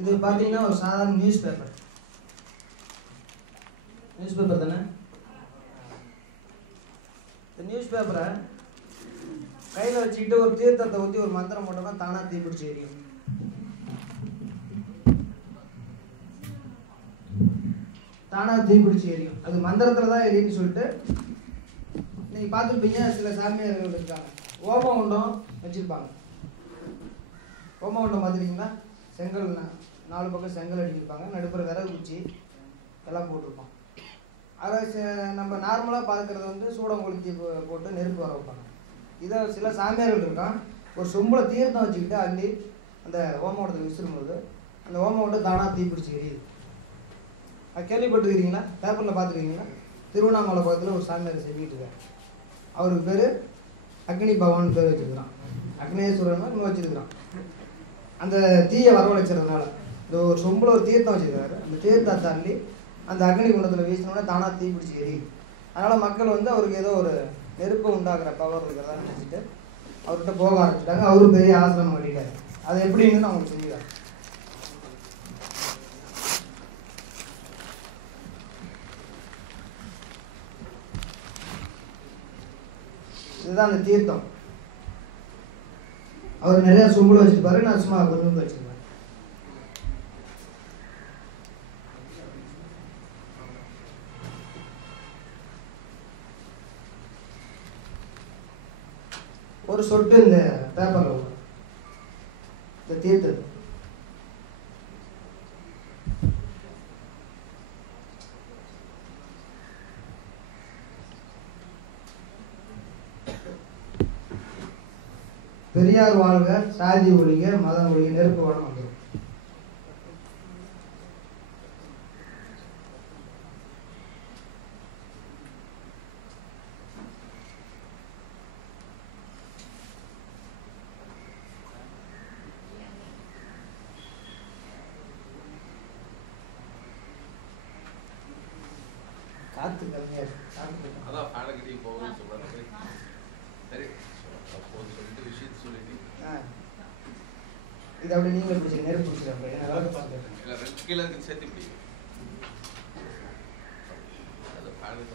இது பார்த்தீங்கன்னா ஒரு சாதாரண நியூஸ் பேப்பர் நியூஸ் பேப்பர் தானே? இந்த நியூஸ் பேப்பரை கையில் வச்சுக்கிட்டு ஒரு தீர்த்தத்தை ஊற்றி ஒரு மந்திரம் போட்டோம்னா தானாக தீப்பிடிச்சு எரியும். தானாக தீப்பிடிச்சு எரியும். அது மந்திரத்தில் தான் எரியும்னு சொல்லிட்டு நீங்கள் பார்த்துருப்பீங்க சில சாமியார்கள் இருக்காங்க. ஓமகுண்டம் வச்சுருப்பாங்க. ஓமகுண்டம் பார்த்துருக்கீங்களா? செங்கல் நாலு பக்கம் செங்கல் அடிக்கிருப்பாங்க நடுப்புற விறகு குச்சி எல்லாம் போட்டிருப்போம் அதை நம்ம நார்மலாக பார்க்குறது வந்து சூடம் கொளுத்தி போட்டு நெருப்பு வர வைப்பாங்க. இதை சில சாமியார்கள் இருக்கான் ஒரு சொம்பில் தீர்த்தம் வச்சுக்கிட்டு அள்ளி அந்த ஓமகுண்டத்தை விசிறும்போது அந்த ஓமகுண்டம் தானாக தீப்பிடிச்சு எரியுது. அது கேள்விப்பட்டிருக்கிறீங்களா? பேப்பரில் பார்த்துருக்கீங்களா? திருவண்ணாமலை பக்கத்தில் ஒரு சாமியார் செஞ்சுக்கிட்டு இருக்காரு. அவருக்கு பேர் அக்னி பகவான் பேர் வச்சிருக்கிறான். அக்னேஸ்வரன் வச்சுருக்கிறான் வச்சிருக்கிறான். அந்த தீயை வரவழைச்சதுனால. இந்த ஒரு சொம்பில் ஒரு தீர்த்தம் வச்சுருக்காரு அந்த தீர்த்தத்தை தள்ளி அந்த அக்னி குண்டத்தில் வீசினோடனே தானாக தீ பிடிச்சி எரியுது அதனால் மக்கள் வந்து அவருக்கு ஏதோ ஒரு நெருப்பு உண்டாகிற பவர் இருக்கிறதா நினச்சிட்டு அவர்கிட்ட போக ஆரம்பிச்சிட்டாங்க. அவரும் பெரிய ஆசிரமம் கட்டிட்டாரு. அது எப்படின்னு நான் உங்களுக்கு இதுதான் அந்த தீர்த்தம். அவர் நிறைய சொம்புல வச்சிருப்பாரு நான் சும்மா கொஞ்சம் வச்சிருப்பேன் ஒரு சொட்டு இந்த பேப்பர்ல வரும் இந்த தீர்த்தம் பெரியார் வாழ்க சாதி ஒழிக மதம் ஒழிக நெருப்பு வளம் வந்துடும் காத்து கம்மியா இருக்கு. காத்து அதான் ஃபேனுக்கிட்டே போகுதுன்னு சொல்றாங்க சொல்லிட்டு. இது நீங்களே பிடிச்சி நெருப்பு பிடிச்சிருக்கேன் என்ன விளக்கு பார்த்துருக்கேன் இல்லை ரெண்டு கீழே இருக்கு சேர்த்து ஃபேனுக்கு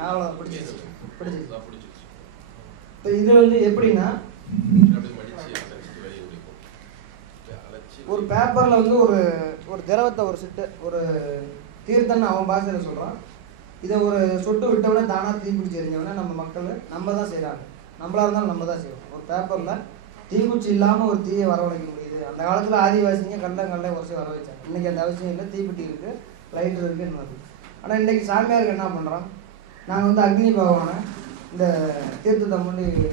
அவ்வளோ பிடிச்சிருச்சு. பிடிச்சிருச்சு இப்போ இது வந்து எப்படின்னா ஒரு பேப்பரில் வந்து ஒரு ஒரு திரவத்தை ஒரு சிட்டு ஒரு தீர்த்தம்னு அவன் பாஷையில் சொல்கிறான் இதை ஒரு சொட்டு விட்டவொடனே தானாக தீக்குச்சி எரிஞ்சவொடனே நம்ம மக்கள் நம்ம தான் செய்கிறாங்க நம்மளா இருந்தாலும் நம்ம தான் செய்வோம். ஒரு பேப்பரில் தீக்குச்சி இல்லாமல் ஒரு தீயை வரவழைக்க முடியுது. அந்த காலத்தில் ஆதிவாசிங்க கண்ட கண்ட உரசி வர வச்சாங்க இன்றைக்கி அந்த அவசியம் இல்லை. தீப்பெட்டி இருக்குது லைட்டர் இருக்குன்னு வருது ஆனால் இன்றைக்கி சாமியாருக்கு என்ன பண்ணுறோம் நாங்கள் வந்து அக்னி பகவானை இந்த தீர்த்தத்தை முன்னாடி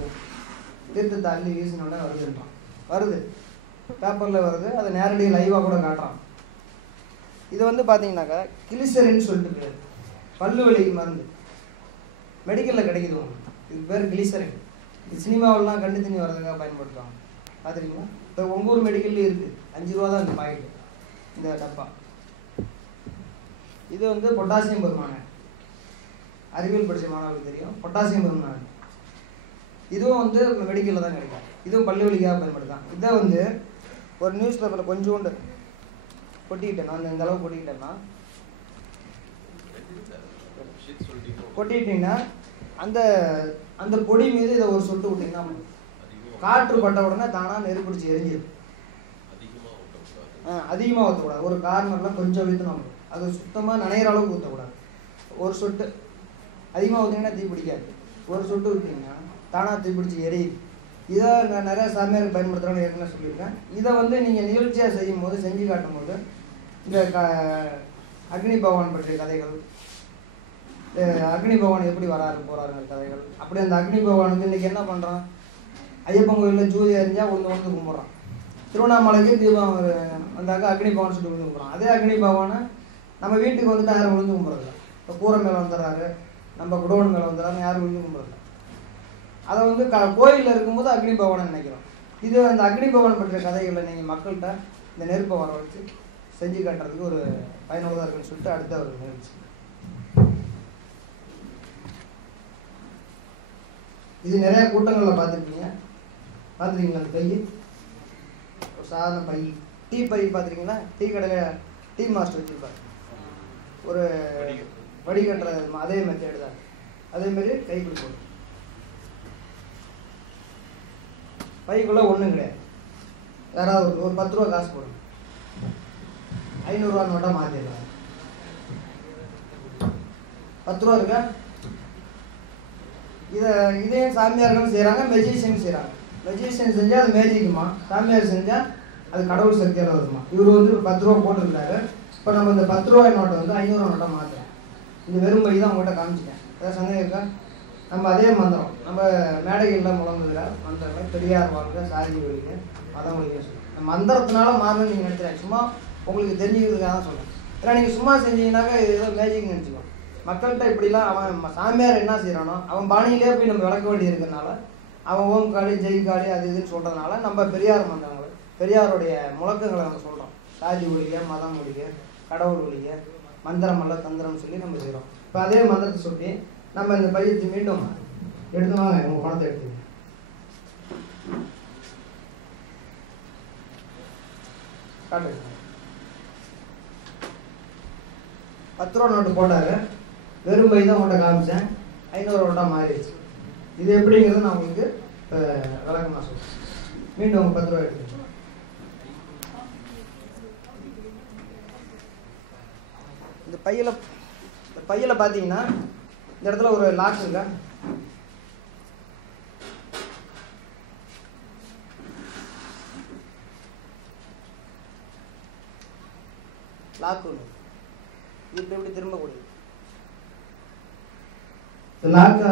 தீர்த்தத்தை அள்ளி வீசினோட வருதுன்றான். வருது. பேப்பரில் வருது. அதை நேரடியாக லைவாக கூட காட்டுறான். இது வந்து பார்த்தீங்கன்னாக்கா கிளிசரின்னு சொல்லிட்டு பேர். பல்லு வலிக்கு மருந்து. மெடிக்கலில் கிடைக்குது உங்களுக்கு இது பேர் கிளிசரின். இது சினிமாவிலாம் கண்டு தண்ணி வர்றதுக்காக பயன்படுத்துவாங்க. பார்த்துருக்கீங்களா இப்போ ஒவ்வொரு மெடிக்கல்லையும் இருக்குது அஞ்சு ரூபா தான் இந்த பாக்கெட்டு இந்த டப்பா. இது வந்து பொட்டாசியம் பெருமானே அறிவியல் படித்த மாணவர்களுக்கு தெரியும். பொட்டாசியம் பெருமானே இதுவும் வந்து மெடிக்கலில் தான் கிடைக்கும். இதுவும் பல்லு வலிக்காக பயன்படுத்தான் இதை வந்து ஒரு நியூஸ் பேப்பரில் கொஞ்சோண்டு கொட்டிக்கிட்டேன். நான் இந்த அளவு கொட்டிக்கிட்டேன்னா விஷயத்தை கொட்டிட்டீங்கன்னா அந்த அந்த பொடி மீது இதை ஒரு சொட்டு விட்டிங்கன்னா காற்று பட்ட உடனே தானாக நெருப்பிடிச்சு எரிஞ்சிடும் அதிகமாக ஊற்றக்கூடாது ஒரு கார்னரில் கொஞ்சம் ஊற்றணும் அது சுத்தமாக நனைகிற அளவுக்கு ஊற்றக்கூடாது ஒரு சொட்டு. அதிகமாக ஊற்றிங்கன்னா தீ பிடிக்காது. ஒரு சொட்டு ஊற்றிங்கன்னா தானாக தீ பிடிச்சி எரியுது. இதை நான் நிறையா சமையல் பயன்படுத்துகிறோன்னு ஏற்கனவே சொல்லியிருக்கேன். இதை வந்து நீங்கள் நிகழ்ச்சியாக செய்யும் போது செஞ்சு காட்டும் போது இந்த க அக்னி பகவான் பற்றிய கதைகள் அக்னி பகவான் எப்படி வராரு போகிறாருங்கிற கதைகள் அப்படி அந்த அக்னி பகவான் வந்து இன்றைக்கி என்ன பண்ணுறான் ஐயப்பன் கோயிலில் ஜூதி எரிஞ்சால் ஒன்று வந்து கும்பிட்றான். திருவண்ணாமலைக்கு தீபம் ஒரு- வந்தாக்க அக்னி பகவான் சொல்லிட்டு விழுந்து கும்பிட்றான். அதே அக்னி பகவானை நம்ம வீட்டுக்கு வந்துட்டு யாரும் விழுந்து கும்பிட்றது. இப்போ கூரை மேலே வந்துடுறாரு. நம்ம குடோன் மேலே யாரும் விழுந்து கும்பிடல. அதை வந்து க கோயிலில் இருக்கும்போது அக்னி பவனை நினைக்கிறோம். இது அந்த அக்னி பவன் பற்றிய கதைகளை நீங்கள் மக்கள்கிட்ட இந்த நெருப்பை வர வச்சு செஞ்சு காட்டுறதுக்கு ஒரு பயனுள்ளதாக இருக்குன்னு சொல்லிட்டு அடுத்த ஒரு நிகழ்ச்சி. இது நிறைய கூட்டங்களில் பார்த்துருக்கீங்க. பார்த்துருக்கீங்களா அந்த பையன்? ஒரு சாதாரண பை டீ பை பார்த்துருக்கீங்களா? டீ கடையில் டீ மாஸ்டர் வச்சுருப்பார். ஒரு வடிகட்டுற அதே மெத்தேடு தான். அதேமாரி கைப்பிடி போடும் பைக்குள்ளே ஒன்றும் கிடையாது. யாராவது ஒரு- ஒரு பத்து ரூபா காசு போடும் ஐநூறுரூவா நோட்டாக மாற்றிடலாம் பத்து ரூபா இருக்கா? இதை இதையும் சாமியார்களும் செய்கிறாங்க மெஜிஷியன் செய்கிறாங்க மெஜிஷியன் செஞ்சால் அது மேஜிக்குமா? சாமியார் செஞ்சால் அது கடவுள் சக்தியால் வருமா இவர் வந்து பத்து ரூபா போட்டிருந்தாரு. இப்போ நம்ம இந்த பத்து ரூபாய் நோட்டை வந்து ஐநூறுரூவா நோட்டாக மாற்றுறோம் இந்த வெறும் தான் உங்கள்கிட்ட காமிச்சிட்டேன். ஏதாவது சந்தேகம் இருக்கா? நம்ம அதே மந்திரம். நம்ம மேடைகளில் முழங்குதுல மந்திரங்கள் பெரியார் வாழ்க சாதி ஒழிக மதம் ஒழிக சொல்லுங்கள் மந்திரத்தினால மாறணும்னு நீங்கள் நினைக்கிறேன் சும்மா உங்களுக்கு தெரிஞ்சுக்கிறதுக்காக தான் சொல்கிறேன் ஏன்னா நீங்கள் சும்மா செஞ்சீங்கன்னாக்கா இது ஏதோ மேஜிக் நினச்சிக்கோ மக்கள்கிட்ட இப்படிலாம் அவன் நம்ம சாமியார் என்ன செய்கிறானோ அவன் பாணியிலே போய் நம்ம விளக்க வேண்டி இருக்கிறனால அவன் ஓம் காளி ஜெய் காளி அது இதுன்னு சொல்கிறதுனால நம்ம பெரியார் மந்திரங்கள் பெரியாருடைய முழக்கங்களை நம்ம சொல்கிறோம் சாதி ஒழிக மதம் ஒழிக கடவுள் ஒழிக மந்திரம் அல்ல தந்திரம் சொல்லி நம்ம செய்கிறோம் இப்போ அதே மந்திரத்தை சொல்லி நம்ம இந்த பையத்தை மீண்டும் எடுத்து வாங்க உங்கள் பணத்தை எடுத்து காட்டுங்க பத்து ரூபா நோட்டு போட்டாரு. வெறும் பை தான் உங்கள்கிட்ட காமிச்சேன். ஐநூறு நோட்டாக மாறிடுச்சு. இது எப்படிங்கிறது நான் உங்களுக்கு விளக்கமாக சொல்கிறேன் மீண்டும் உங்கள் பத்து ரூபா எடுத்துக்கோங்க இந்த பையில இந்த பையில பார்த்தீங்கன்னா இந்த இடத்துல ஒரு லாக் இருக்கா. லாக் ஒன்று இது இப்படி இப்படி திரும்பக்கூடியது. இந்த லாக்கை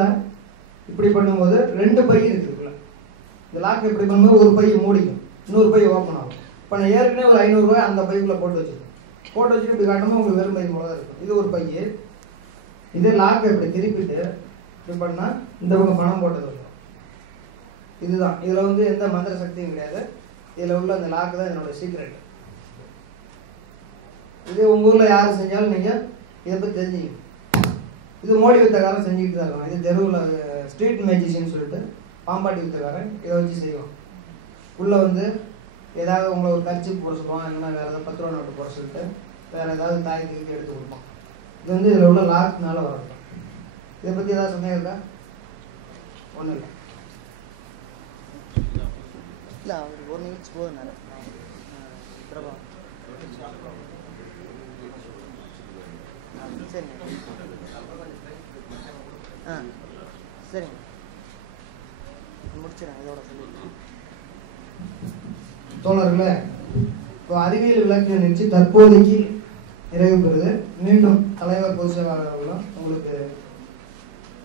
இப்படி பண்ணும்போது ரெண்டு பை இருக்குதுக்குள்ள இந்த லாக்கை இப்படி பண்ணும்போது ஒரு பை மூடிக்கும். இன்னொரு பை ஓப்பன் ஆகும். இப்போ நான் ஏற்கனவே ஒரு ஐநூறுரூவா அந்த பைக்குள்ளே போட்டு வச்சிருக்கேன். போட்டு வச்சுட்டு இப்படி காட்டும்போது உங்களுக்கு வெறும் பை போல தான் இருக்கும். இது ஒரு பையன். இது லாக்கை இப்படி திருப்பிட்டு இப்படி பண்ணால் இந்த பக்கம் பணம் போட்டது வரும். இதுதான். இதில் வந்து எந்த மந்திர சக்தியும் கிடையாது. இதில் உள்ள அந்த லாக்கு தான் என்னோட சீக்ரெட் இது உங்கள் ஊரில் யார் செஞ்சாலும் நீங்கள் இதை பற்றி தெரிஞ்சுக்கணும். இது மோடி வித்தக்காரன் செஞ்சுக்கிட்டு தான் இருக்கான். இது தெருவில் ஸ்ட்ரீட் மேஜிஷியன் சொல்லிட்டு பாம்பாட்டி வித்தக்காரன் இதை வச்சு செய்வோம் உள்ளே வந்து ஏதாவது உங்களை ஒரு கட்சி போட சொல்லுவான் இல்லைன்னா வேறு ஏதாவது பத்து ரூபா நோட்டு போட சொல்லிட்டு வேறு ஏதாவது தாய் தாயத்துக்கு எடுத்து கொடுப்பான். இது வந்து இதில் உள்ள லாக்னால வரும். இதை பற்றி ஏதாவது சந்தேகம் இருக்கா? ஒன்றும் இல்லை. இல்லை அவர் ஒரு நிமிஷம் போதும் நான் பிரபா சரிங்க. ஆ சரிங்க. முடிச்சிடறேன் இதோட சொல்லி தோழர்களே இப்போ அறிவியல் விளக்க நிகழ்ச்சி தற்போதைக்கு நிறைவு பெறுது. மீண்டும் தலைவர் பொதுச் செயலாளர்களும் உங்களுக்கு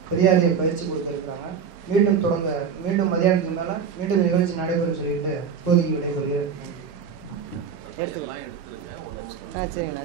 பெரியாரியல் பயிற்சி கொடுத்துருக்குறாங்க. மீண்டும் தொடங்க மீண்டும் மதியானத்துக்கு மேலே மீண்டும் நிகழ்ச்சி நடைபெறும் சொல்லிட்டு இப்போதைக்கு விடைபெறுகிறேன். ஆ சரிங்கண்ணா